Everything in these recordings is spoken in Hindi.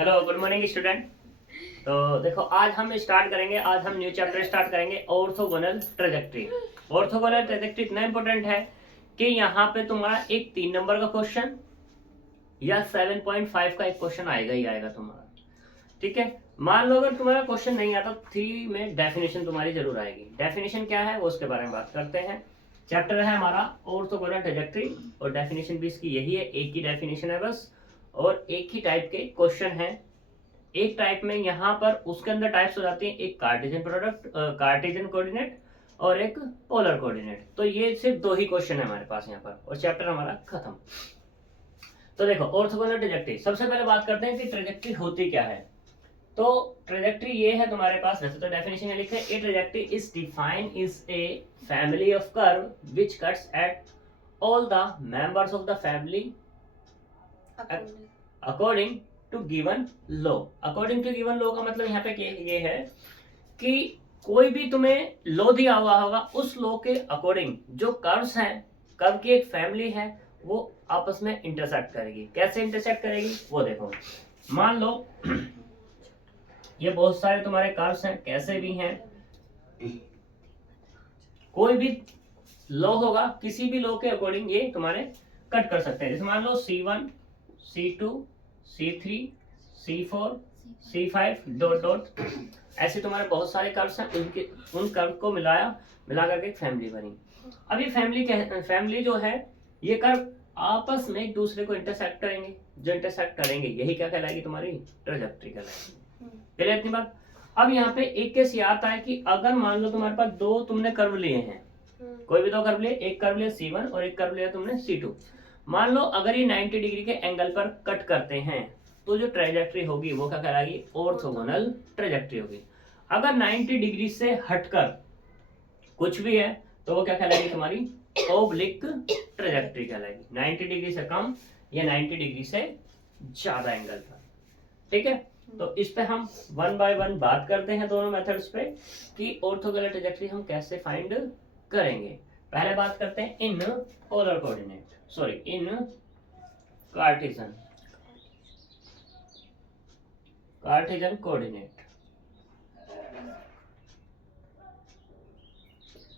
Hello good morning student. तो देखो आज हम न्यू चैप्टर स्टार्ट करेंगे ऑर्थोगोनल ट्रेजेक्ट्री। ऑर्थोगोनल ट्रेजेक्ट्री इतना इंपॉर्टेंट है कि यहाँ पे तुम्हारा एक 3 नंबर का क्वेश्चन या 7.5 का एक क्वेश्चन आएगा ही आएगा तुम्हारा। ठीक है, मान लो अगर तुम्हारा क्वेश्चन नहीं आता 3 में डेफिनेशन तुम्हारी जरूर आएगी। डेफिनेशन क्या है वो उसके बारे में बात करते हैं। चैप्टर है हमारा ऑर्थोगोनल ट्रेजेक्ट्री और डेफिनेशन भी इसकी यही है, एक ही डेफिनेशन है बस, और एक ही टाइप के क्वेश्चन है। एक टाइप में यहाँ पर उसके अंदर टाइप्स हो जाती हैं, एक कार्टेशियन कोऑर्डिनेट और एक पोलर कोऑर्डिनेट। तो ये सिर्फ 2 ही क्वेश्चन है हमारे पास यहाँ पर और चैप्टर हमारा खत्म। तो देखो ऑर्थोगोनल ट्रेजेक्ट्री, सबसे पहले बात करते हैं कि ट्रेजेक्ट्री होती क्या है। तो ट्रेजेक्ट्री ये है तुम्हारे पास, वैसे तो डेफिनेशन में लिखे a trajectory is defined is a family of curve which cuts at all the members of the family according to given law. According to given law का मतलब यहाँ पे ये है कि कोई भी तुम्हें लो दिया हुआ होगा, उस लो के अकॉर्डिंग जो कर्व्स हैं, कर्व की एक फैमिली है, वो आपस में इंटरसेक्ट करेगी। कैसे इंटरसेक्ट करेगी वो देखो। मान लो ये बहुत सारे तुम्हारे कर्व्स हैं, कैसे भी हैं, कोई भी लो होगा, किसी भी लो के अकॉर्डिंग ये तुम्हारे कट कर सकते हैं। जैसे मान लो C1, C2, C3, C4, C5 dot dot, ऐसे तुम्हारे बहुत सारे कर्व्स हैं, उन कर्व को मिला करके एक फैमिली बनी। अब ये फैमिली जो है, ये कर्व आपस में एक दूसरे को इंटरसेक्ट करेंगे। जो इंटरसेक्ट करेंगे यही क्या कहलाएगी, तुम्हारी ट्रेजेक्ट्री कहलाएगी। पहले इतनी बात। अब यहाँ पे एक केस ये आता है कि अगर मान लो तुम्हारे पास 2 तुमने कर्व लिए हैं, कोई भी 2 कर्व लिए, एक कर्व लिया C1 और एक कर्व लिया तुमने C2। मान लो अगर ये 90 डिग्री के एंगल पर कट करते हैं तो जो ट्रेजेक्ट्री होगी वो क्या कहलाएगी, ऑर्थोगोनल ट्रेजेक्ट्री होगी। अगर 90 डिग्री से हटकर कुछ भी है तो वो क्या कहलाएगी, तुम्हारी ओब्लिक ट्रेजेक्ट्री कहलाएगी। 90 डिग्री से कम या 90 डिग्री से ज्यादा एंगल पर। ठीक है, तो इस पे हम 1 बाय 1 बात करते हैं दोनों मेथड्स पे कि ऑर्थोगोनल ट्रेजेक्ट्री हम कैसे फाइंड करेंगे। पहले बात करते हैं in polar coordinate, sorry in Cartesian coordinate.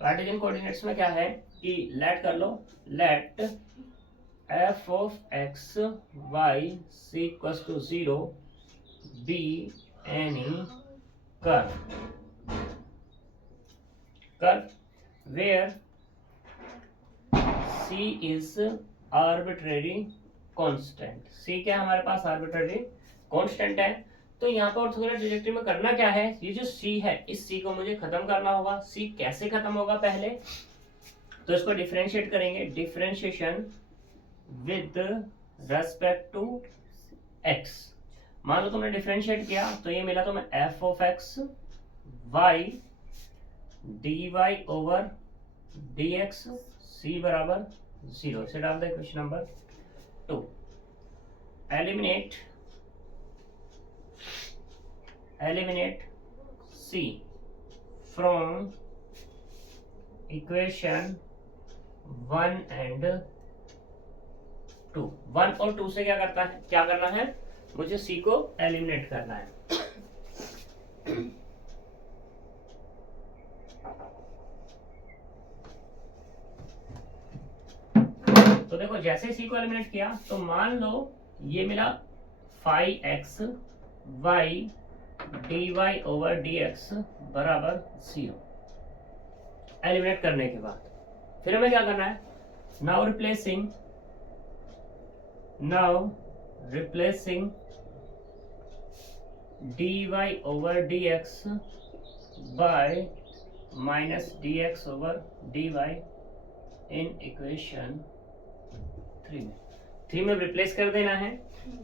Cartesian coordinates में क्या है कि लेट कर लो, late f of x y is equals to 0 be any curve where c is arbitrary constant। c क्या हमारे पास arbitrary constant है। तो यहाँ पर ऑर्थोगोनल ट्रेजेक्ट्री में करना क्या है, ये जो c है इस c को मुझे खत्म करना होगा। c कैसे खत्म होगा, पहले तो इसको डिफरेंशिएट करेंगे, differentiation with respect to x। मान लो तुमने डिफरेंशिएट किया तो ये मिला तुम्हें f of x y dy over dx c बराबर 0। इसे डाल दे question number 2। Eliminate c from equation 1 and 2। 1 और 2 से क्या करना है, मुझे c को एलिमिनेट करना है। तो देखो जैसे c को एलिमिनेट किया तो मान लो ये मिला 5x y dy over dx बराबर 0। एलिमिनेट करने के बाद फिर हमें क्या करना है, now replacing dy over dx bye minus dx over dy in equation 3 में रिप्लेस कर देना है।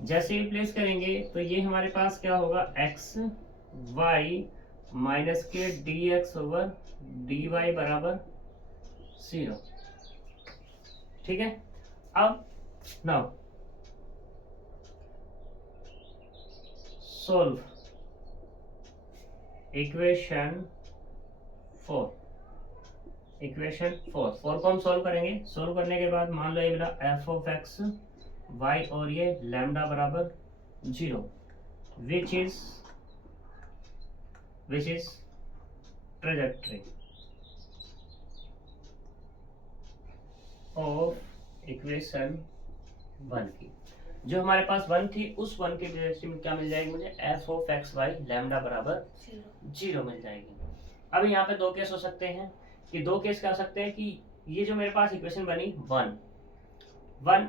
जैसे ही रिप्लेस करेंगे तो ये हमारे पास क्या होगा, x y माइनस के dx ओवर dy बराबर 0। ठीक है, अब नाउ सोल्व इक्वेशन 4। को हम सोल्व करेंगे। सोल्व करने के बाद मान लो ये मिला f of x y और ये लैम्डा बराबर 0। which is trajectory of equation 1 की। जो हमारे पास 1 थी उस 1 की ट्रैजेक्टरी में क्या मिल जाएगी मुझे, f of x y lambda बराबर 0 मिल जाएगी। अब यहाँ पे दो केस हो सकते हैं कि दो केस क्या हो सकते हैं कि ये जो मेरे पास इक्वेशन बनी 1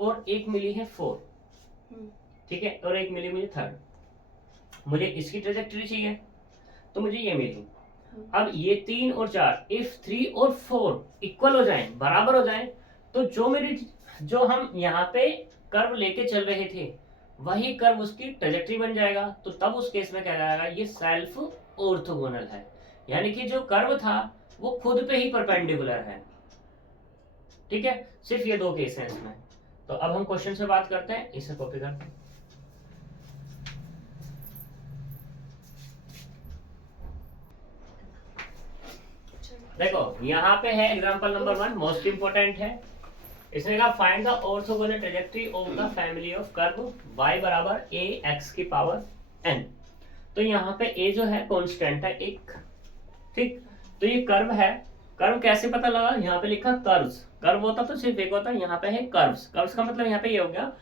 और एक मिली है 4, ठीक है, और एक मिली मुझे 3, मुझे इसकी ट्रैजेक्टरी चाहिए तो मुझे ये मिली। अब ये 3 और 4 इफ 3 और 4 इक्वल हो जाएं, बराबर हो जाएं, तो जो हम यहाँ पे कर्व लेके चल रहे थे वही कर्व उसकी ट्रैजेक्टरी बन जाएगा। तो तब उस केस में क्या जाएगा, ये सेल्फ ऑर्थोगोनल है, यानी कि जो कर्व था वो खुद पे ही परपेंडिकुलर है। ठीक है, सिर्फ ये दो केस हैं इसमें। तो अब हम क्वेश्चन से बात करते हैं, इसे कॉपी करते हैं। देखो यहाँ पे है एग्जांपल नंबर 1, मोस्ट इंपोर्टेंट है। इसने कहा find the orthogonal trajectory of the family of curve y बराबर a x की पावर n। तो यहाँ पे a जो है कांस्टेंट है एक, ठीक। तो ये कर्व है, कर्व कैसे पता लगा, यहाँ पे लिखा कर्व्स, कर्व होता तो सिर्फ एक होता, यहाँ पे है कर्व्स। कर्व्स का मतलब यहाँ पे ये हो गया,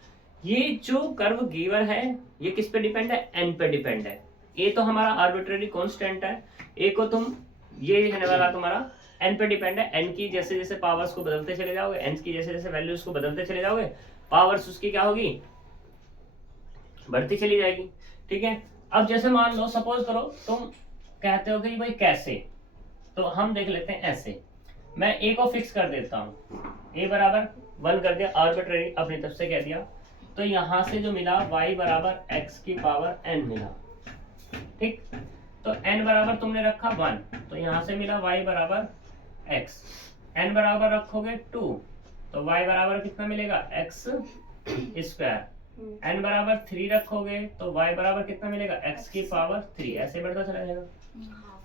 ये जो कर्व गिवन है ये किस पे डिपेंड है, n पे डिपेंड है। a तो हमारा आर्बिट्रेरी कांस्टेंट है, a को तुम ये रहने वाला तुम्हारा n पे डिपेंड है। n की जैसे जैसे पावर्स को बदलते चले जाओगे, n की जैसे जैसे वैल्यूज को बदलते चले जाओगे, पावर्स उसकी क्या होगी, बढ़ती चली जाएगी। ठीक है, अब जैसे मान लो सपोज करो तुम कहते हो कि भाई कैसे, तो हम देख लेते हैं ऐसे। मैं a को फिक्स कर देता हूँ, a बराबर 1 कर दिया, आर्बिट्रेरी अपनी तरफ से कह दिया। तो यहां से जो मिला y बराबर x की पावर n मिला, ठीक। तो n बराबर तुमने रखा 1, तो यहां से मिला y बराबर x। n बराबर रखोगे 2, तो y बराबर कितना मिलेगा, x स्क्वायर। n बराबर 3 रखोगे तो y बराबर कितना मिलेगा, x की पावर 3। ऐसे बढ़ता चला जाएगा।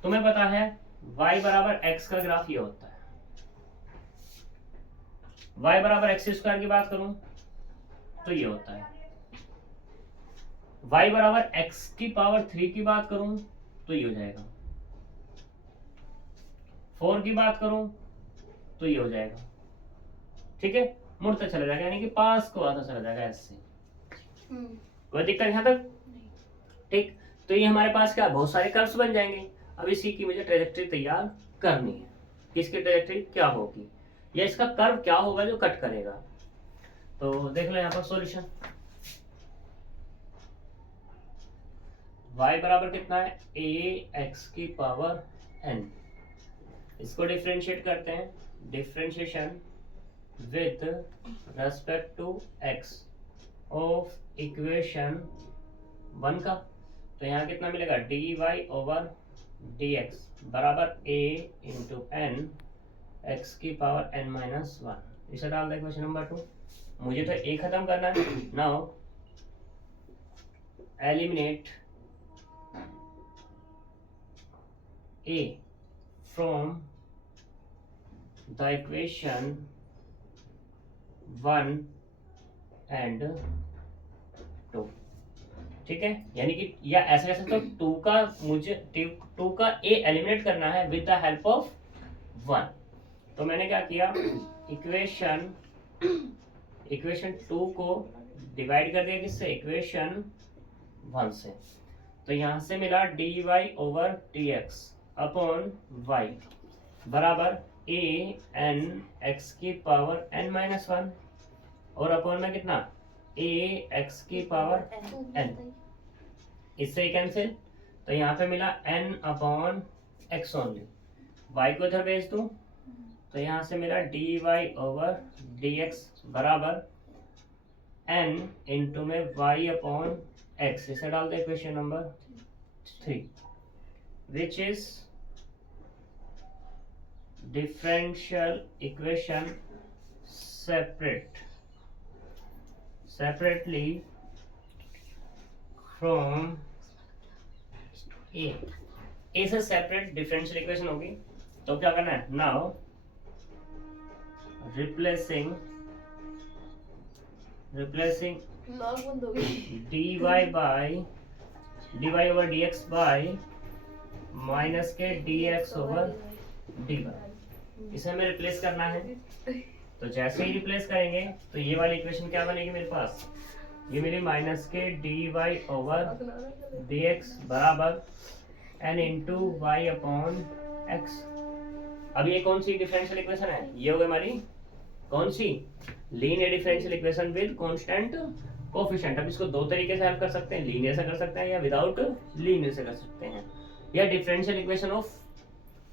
तुम्हें पता है y बराबर x का ग्राफ ये होता है। y बराबर x स्क्वायर की बात करूं तो ये होता है। y बराबर x की पावर 3 की बात करूं तो ये हो जाएगा। 4 की बात करूं तो ये हो जाएगा। ठीक है, मुड़ता चला जाएगा, यानी कि पास को आता चला जाएगा ऐसे। कोई दिक्कत यहाँ तक, ठीक। तो ये हमारे पास क्या, बहुत सारे कर्व्स बन जाएंगे। अब इसी की मुझे ट्रैजेक्टरी तैयार करनी है, किसकी ट्रैजेक्टरी क्या होगी, या इसका कर्व क्या होगा जो कट करेगा। तो देख लो यहाँ पर सॉल्यूशन। y बराबर कितना है, a x की पावर n। इसको डिफरेंशिएट करते हैं, differentiation with respect to x of equation 1 का। तो यहाँ कितना मिलेगा, dy ओवर dx बराबर a इंटू n x की पावर n माइनस 1। इसे डाल दे क्वेश्चन नंबर 2। मुझे तो a खत्म करना है। Now eliminate a from the equation 1 and 2। ठीक है, यानी कि या ऐसे ऐसे तो 2 का मुझे 2 का a एलिमिनेट करना है विद द हेल्प ऑफ 1। तो मैंने क्या किया, इक्वेशन 2 को डिवाइड कर दिया किससे, इक्वेशन 1 से। तो यहां से मिला dy over dx upon y बराबर a n x की पावर n माइनस 1, और अपॉन में कितना, a x की पावर n। इससे कैंसिल, तो यहाँ पे मिला n upon x only. y को इधर भेज दूं तो यहाँ से मिला dy ओवर dx बराबर n इंटू में y अपॉन x। इसे डाल दे equation number 3, which is differential equation separately from a से सेपरेट डिफरेंशियल इक्वेशन होगी। तो क्या करना है, now replacing D Y over D X by minus के D X over D Y. इसे हमें रिप्लेस करना है, तो जैसे ही रिप्लेस करेंगे तो ये वाली इक्वेशन क्या बनेगी मेरे पास, ये मेरी माइनस के D Y over D x बराबर N into Y upon X. अब ये कौन सी डिफरेंशियल इक्वेशन है, ये हो गई हमारी कौन सी, linear differential equation with constant coefficient. अब इसको दो तरीके से हल कर सकते हैं, लीनियर से कर सकते हैं या विदाउट लीनियर से कर सकते हैं, या differential equation of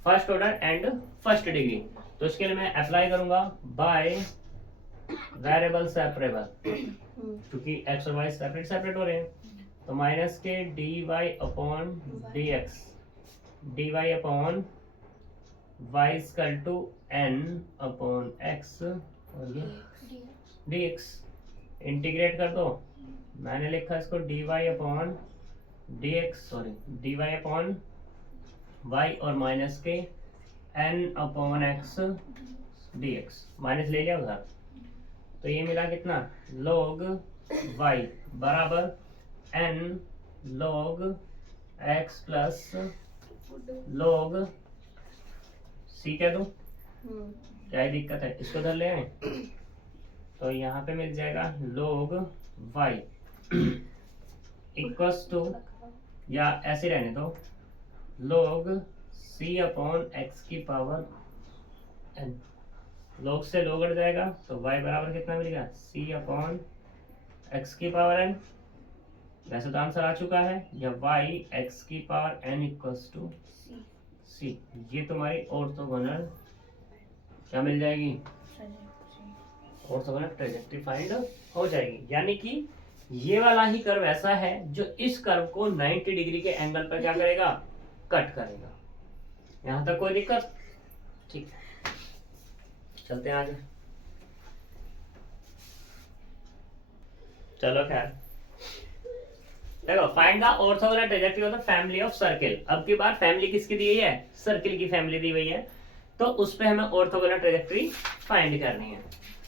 first order and first degree. तो इसके लिए मैं अप्लाई करूंगा बाय वेरिएबल सेपरेबल, क्योंकि एक्स और वाई सेपरेट हो रहे हैं। तो माइनस के D y upon d x, d y upon y equal to n upon x और ये डी एक्स। इंटीग्रेट कर दो, मैंने लिखा इसको d y upon d x, sorry d y upon y और minus k n upon x d x, minus ले लिया उधर। तो ये मिला कितना, log y बराबर n log x plus log c कह दूं, क्या ही दिक्कत है, इसको धर ले आए। तो यहाँ पे मिल जाएगा log y इक्वल्स टू, या ऐसे रहने दो, log c अपॉन x की पावर n। log से log हट जाएगा तो y बराबर कितना मिलेगा, c अपॉन x की पावर n। वैसे तो आंसर आ चुका है, या y x की power n equals to c। ये तुम्हारी ऑर्थोगोनल क्या मिल जाएगी, ऑर्थोगोनल ट्रेजेक्टरी फाइंड हो जाएगी। यानी कि ये वाला ही कर्व ऐसा है जो इस कर्व को 90 डिग्री के एंगल पर क्या करेगा, कट करेगा। यहां तक कोई दिक्कत, ठीक है, चलते हैं आगे। चलो खैर, देखो find the orthogonal trajectory of the family of circle. अब की बार फैमिली किसकी दी हुई है, सर्किल की फैमिली दी हुई है, तो उस पे हमें ऑर्थोगोनल ट्रेजेक्टरी फाइंड करनी है।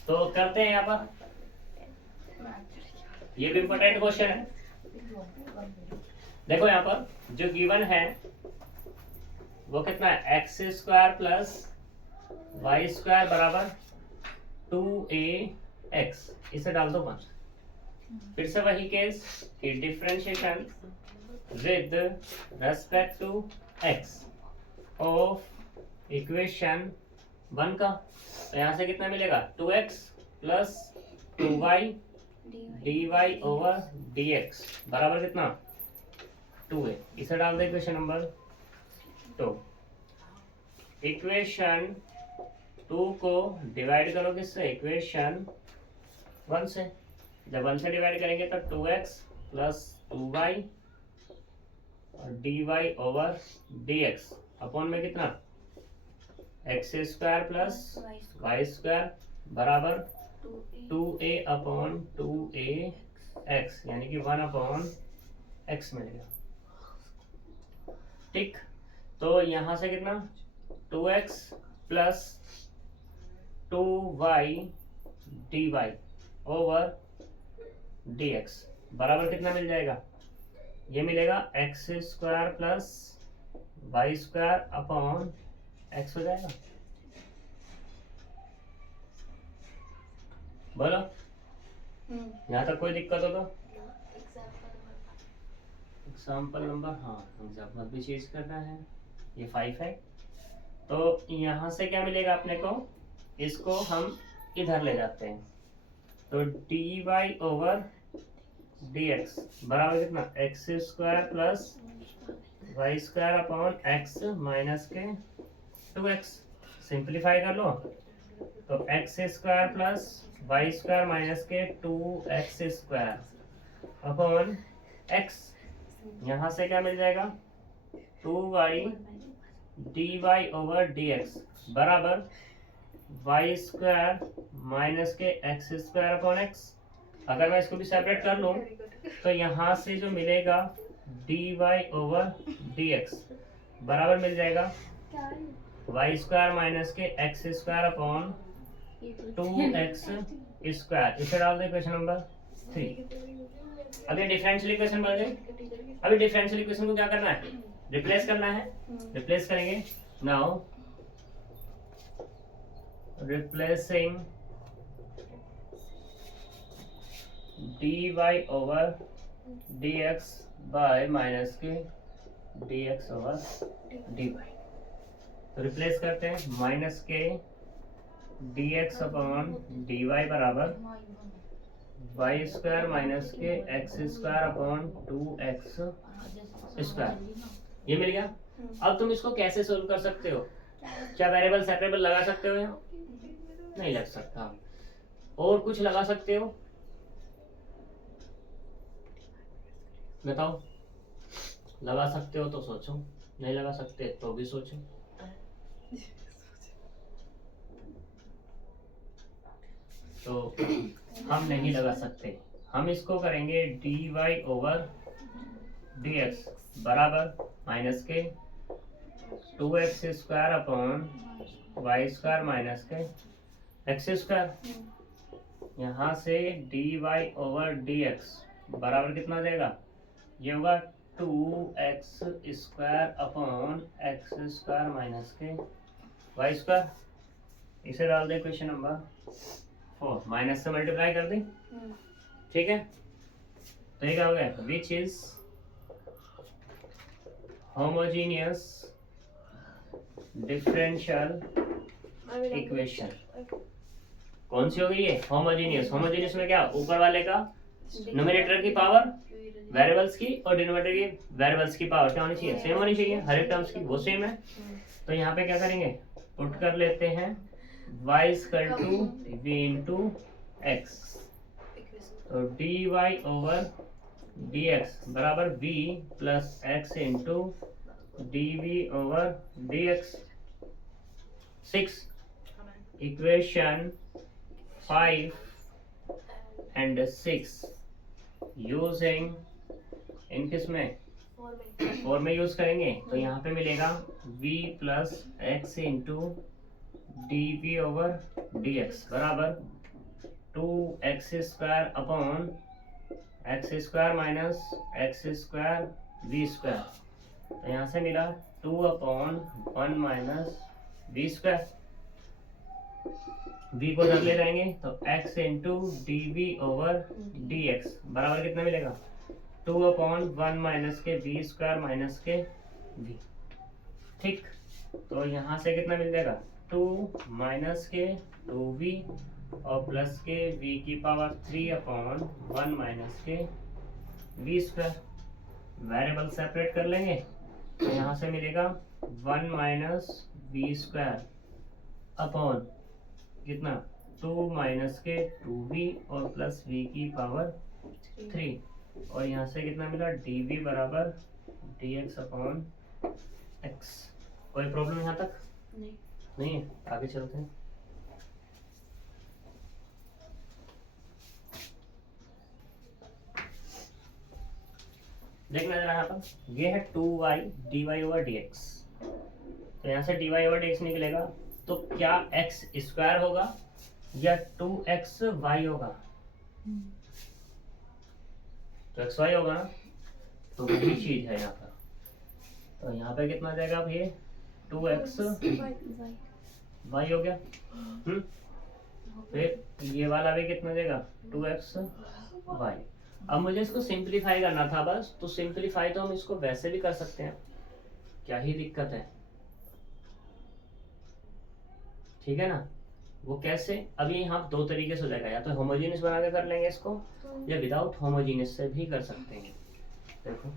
तो करते हैं यहाँ पर, ये भी इंपॉर्टेंट क्वेश्चन है। देखो यहाँ पर जो गिवन है वो कितना है, x square plus y square बराबर 2ax, इसे डाल दो 5। फिर से वही केस कि differentiation with respect to x of equation 1 का। तो यहाँ से कितना मिलेगा, 2x plus 2y dy over dx बराबर कितना, 2a। इसे डाल दो इक्वेशन नंबर 2। इक्वेशन 2 को डिवाइड करो किससे, इक्वेशन 1 से। जब 1 से डिवाइड करेंगे तो 2x प्लस 2y और dy ओवर dx अपॉन में कितना, x square plus y square बराबर 2a अपॉन 2ax, यानी कि 1 अपॉन x मिलेगा। ठीक, तो यहां से कितना, 2x plus 2y dy over dx बराबर कितना मिल जाएगा, ये मिलेगा x square plus y square upon x हो जाएगा। बोलो यहाँ तक कोई दिक्कत हो तो, एग्जाम्पल नंबर, हाँ एग्जाम्पल भी चेंज करना है, ये 5 है। तो यहाँ से क्या मिलेगा अपने को, इसको हम इधर ले जाते हैं, तो d Y over D x बराबर कितना, x square plus y square upon x minus k 2x। Simplify कर लो तो x square plus y square minus k 2x square upon x। यहाँ से क्या मिल जाएगा, 2y dy ओवर dx बराबर Y square minus k x square upon x. अगर मैं इसको भी सेपरेट कर लूँ तो यहाँ से जो मिलेगा dy ओवर dx बराबर मिल जाएगा Y square minus k x square upon 2x square. इसे डाल दो इक्वेशन नंबर 3। अब ये डिफरेंशियल इक्वेशन बन गई। अभी डिफरेंशियल इक्वेशन को क्या करना है, रिप्लेस करना है। रिप्लेस करेंगे, now replacing dy over dx bye minus के dx ओवर dy। तो रिप्लेस करते हैं, माइनस के dx अपॉन dy बराबर Y square minus k x square upon 2x square. ये मिल गया। अब तुम इसको कैसे सोल्व कर सकते हो, क्या वेरिएबल सेपरेबल लगा सकते हो यहाँ? नहीं लग सकता। और कुछ लगा सकते हो? बताओ, लगा सकते हो तो सोचो, नहीं लगा सकते तो भी सोचो। तो हम नहीं लगा सकते, हम इसको करेंगे dy ओवर dx बराबर minus k 2x square upon y square minus k x square. यहाँ से dy ओवर dx बराबर कितना देगा, ये होगा 2x square upon x square minus के वाई स्क्वायर। इसे डाल दे क्वेश्चन नंबर 4, माइनस से मल्टीप्लाई कर दे। ठीक है, तो ये क्या हो गया, which is homogeneous differential equation. कौन सी हो गई है, होमोजीनियस। होमोजीनियस में क्या, ऊपर वाले का न्यूमरेटर की पावर वेरिएबल्स की और डिनोमिनेटर की वेरिएबल्स की पावर क्या होनी चाहिए, सेम होनी चाहिए। हर एक टर्म्स की वो सेम है। तो यहाँ पे क्या करेंगे, पुट कर लेते हैं y equal to v into x. तो dy ओवर dx बराबर v plus x into dv over dx। 6 equation 5 and 6 using इन किस में, 4 में यूज करेंगे। तो यहाँ पे मिलेगा v plus x into d over D x बराबर 2x square upon x square minus x square v square. तो यहाँ से मिला 2 upon 1 minus v square. v को जब ले जाएंगे तो x into d v over D x बराबर कितना मिलेगा, 2 upon 1 minus k v square minus k v। ठीक, तो यहाँ से कितना मिल जाएगा, 2 माइनस के 2v और प्लस के v की power 3 upon 1 minus k v square. Variable separate कर लेंगे तो यहाँ से मिलेगा 1 माइनस वी स्क्वायर अपॉन कितना, 2 माइनस के 2v और प्लस v की पावर 3। और यहाँ से कितना मिला, dv बराबर dx अपॉन x। कोई प्रॉब्लम यहाँ तक नहीं है, आगे चलते हैं। देखना जरा यहाँ पर, ये है 2y dy ओवर dx। तो यहाँ से dy ओवर dx निकलेगा तो क्या x स्क्वायर होगा या 2xy होगा, तो xy होगा ना, तो वही चीज है यहाँ पर। तो यहाँ पे कितना जाएगा अब, ये 2xy हो गया। फिर ये वाला भी कितना देगा, 2xy। अब मुझे इसको सिंपलीफाई करना था बस, तो सिंपलीफाई तो हम इसको वैसे भी कर सकते हैं, क्या ही दिक्कत है। ठीक है ना, वो कैसे, अब ये यहाँ 2 तरीके से हो जाएगा, या तो होमोजीनियस बना के कर लेंगे इसको, या विदाउट होमोजीनियस से भी कर सकते हैं। देखो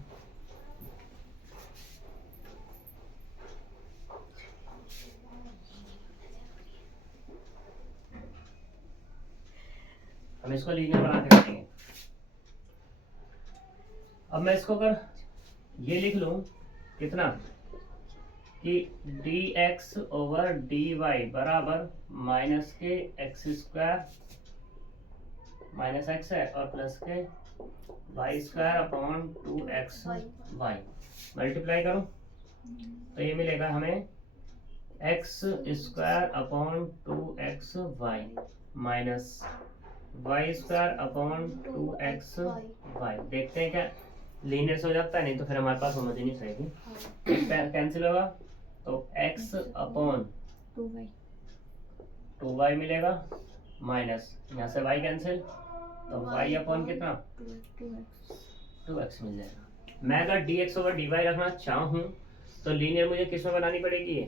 हम इसको लीनियर बना के करेंगे। अब मैं इसको अगर ये लिख लूं कितना, कि dx ओवर dy बराबर minus k x square minus x है और प्लस के Y square upon 2xy multiply करो तो ये मिलेगा हमें x square upon 2xy minus y square upon 2x y. देखते हैं क्या लीनियर से हो जाता है, नहीं तो फिर हमारे पास समझ ही नहीं सकेगी। कैंसिल होगा तो x अपॉन 2y मिलेगा, माइनस यहाँ से y कैंसिल, तो y अपॉन कितना 2x मिल जाएगा। मैं अगर dx ओवर dy रखना चाहूँ तो लीनियर मुझे किस में बनानी पड़ेगी, ये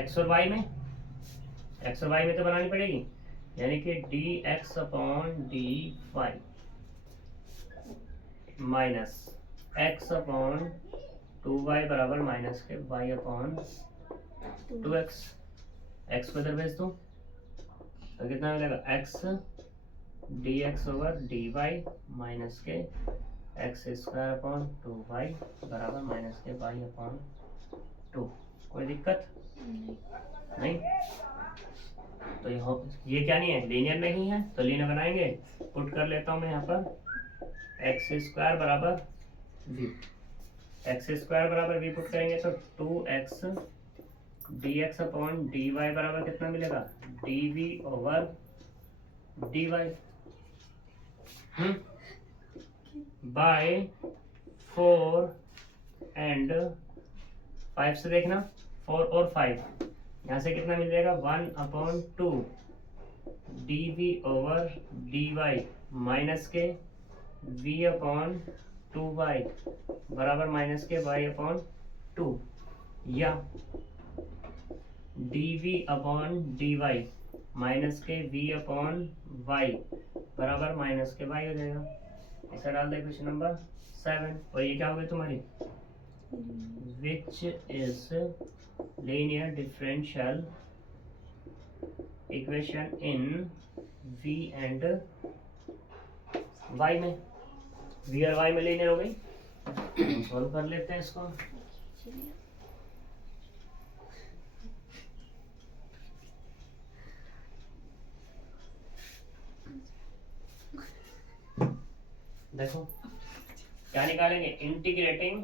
x और y में, x और y में तो बनानी पड़ेगी, यानी कि dx upon dy minus x upon 2y बराबर minus k y upon 2x। x को इधर भेज दूं तो कितना मिलेगा, x dx over dy minus के x स्क्वायर अपॉन 2y बराबर माइनस के y अपॉन 2। कोई दिक्कत नहीं? तो ये क्या नहीं है, लीनियर नहीं है, तो लीनियर बनाएंगे। पुट कर लेता हूँ मैं यहाँ पर एक्स स्क्वायर बराबर v, एक्स स्क्वायर बराबर v पुट करेंगे तो 2x dx अपॉन dy बराबर कितना मिलेगा, dv over dy by 4 and 5 से देखना, 4 और 5 यहाँ से कितना मिल जाएगा, 1 upon 2 dv over dy minus k v upon 2y बराबर माइनस के y अपॉन 2, या dv upon dy minus k v upon y बराबर माइनस के y हो जाएगा। इसे डाल दे क्वेश्चन नंबर 7। और ये क्या हो गई तुम्हारी, which is linear differential equation in v and y में, v और y में linear हो गई। सॉल्व कर लेते हैं इसको। देखो क्या निकालेंगे, इंटीग्रेटिंग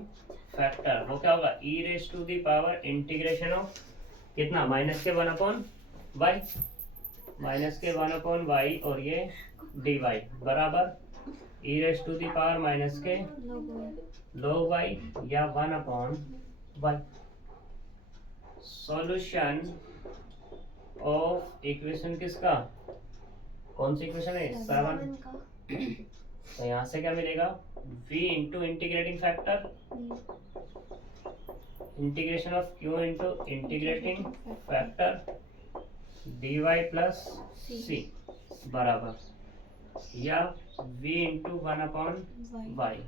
फैक्टर, वो क्या होगा, e raise to the power integration of कितना, minus k 1 upon Y, minus k 1 upon y और ये dy बराबर e raise to the power minus k log y या 1 upon y. Solution of equation किसका, कौन सी इक्वेशन है, 7। तो यहाँ से क्या मिलेगा, v into integrating factor, integration of q into integrating factor dy plus c बराबर, या v इंटू 1 अपॉन वाई।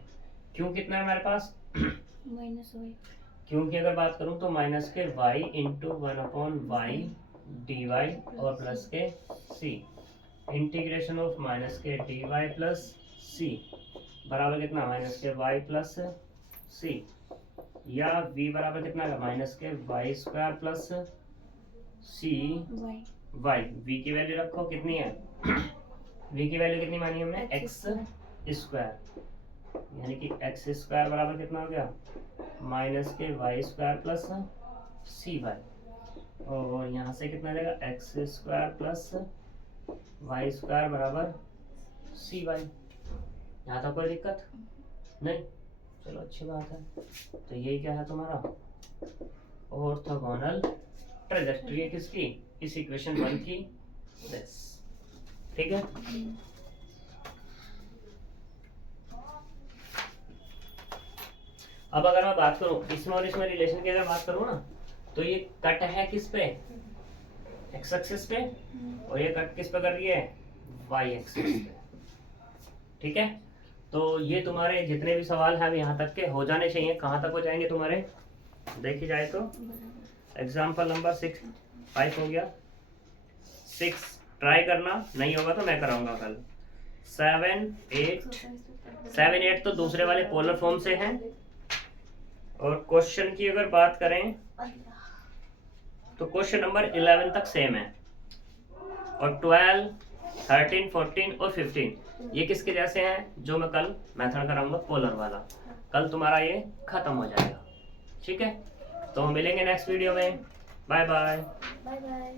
क्यों कितना है हमारे पास, माइनस वाई, क्योंकि अगर बात करूं तो minus k y into 1 upon y dy और plus k c, integration of minus k dy plus c बराबर कितना, minus k y plus c, या v बराबर कितना है, minus k y square plus c y। v की वैल्यू रखो कितनी है, v की वैल्यू कितनी मानी हमने, x स्क्वायर, यानी कि x स्क्वायर बराबर कितना हो गया, minus k y square plus cy, और यहाँ से कितना देगा, x square plus y square बराबर cy। यहाँ तक कोई दिक्कत नहीं, चलो अच्छी बात है। तो ये क्या है तुम्हारा, ऑर्थोगोनल ट्रेजेक्टरी है किसकी, इस इक्वेशन 1 की, बस ठीक है। अब अगर मैं बात करूं इसमें और इसमें रिलेशन की अगर बात करूं ना, तो ये कट है किस पे, एक्स एक्सिस पे, और ये कट किस पे कर रही है, वाई एक्सिस पे, ठीक है। तो ये तुम्हारे जितने भी सवाल हैं यहाँ तक के हो जाने चाहिए। कहाँ तक हो जाएंगे तुम्हारे, देखी जाए तो एग्जाम्पल नंबर 5 हो गया, 6 ट्राई करना, नहीं होगा तो मैं कराऊंगा कल। 7 8 तो दूसरे वाले पोलर फॉर्म से हैं, और क्वेश्चन की अगर बात करें तो क्वेश्चन नंबर 11 तक सेम है, और 12 13 14 और 15 ये किसके जैसे हैं, जो मैं कल मेथड कराऊंगा पोलर वाला, कल तुम्हारा ये खत्म हो जाएगा, ठीक है। तो मिलेंगे नेक्स्ट वीडियो में, बाय बाय। Bye bye.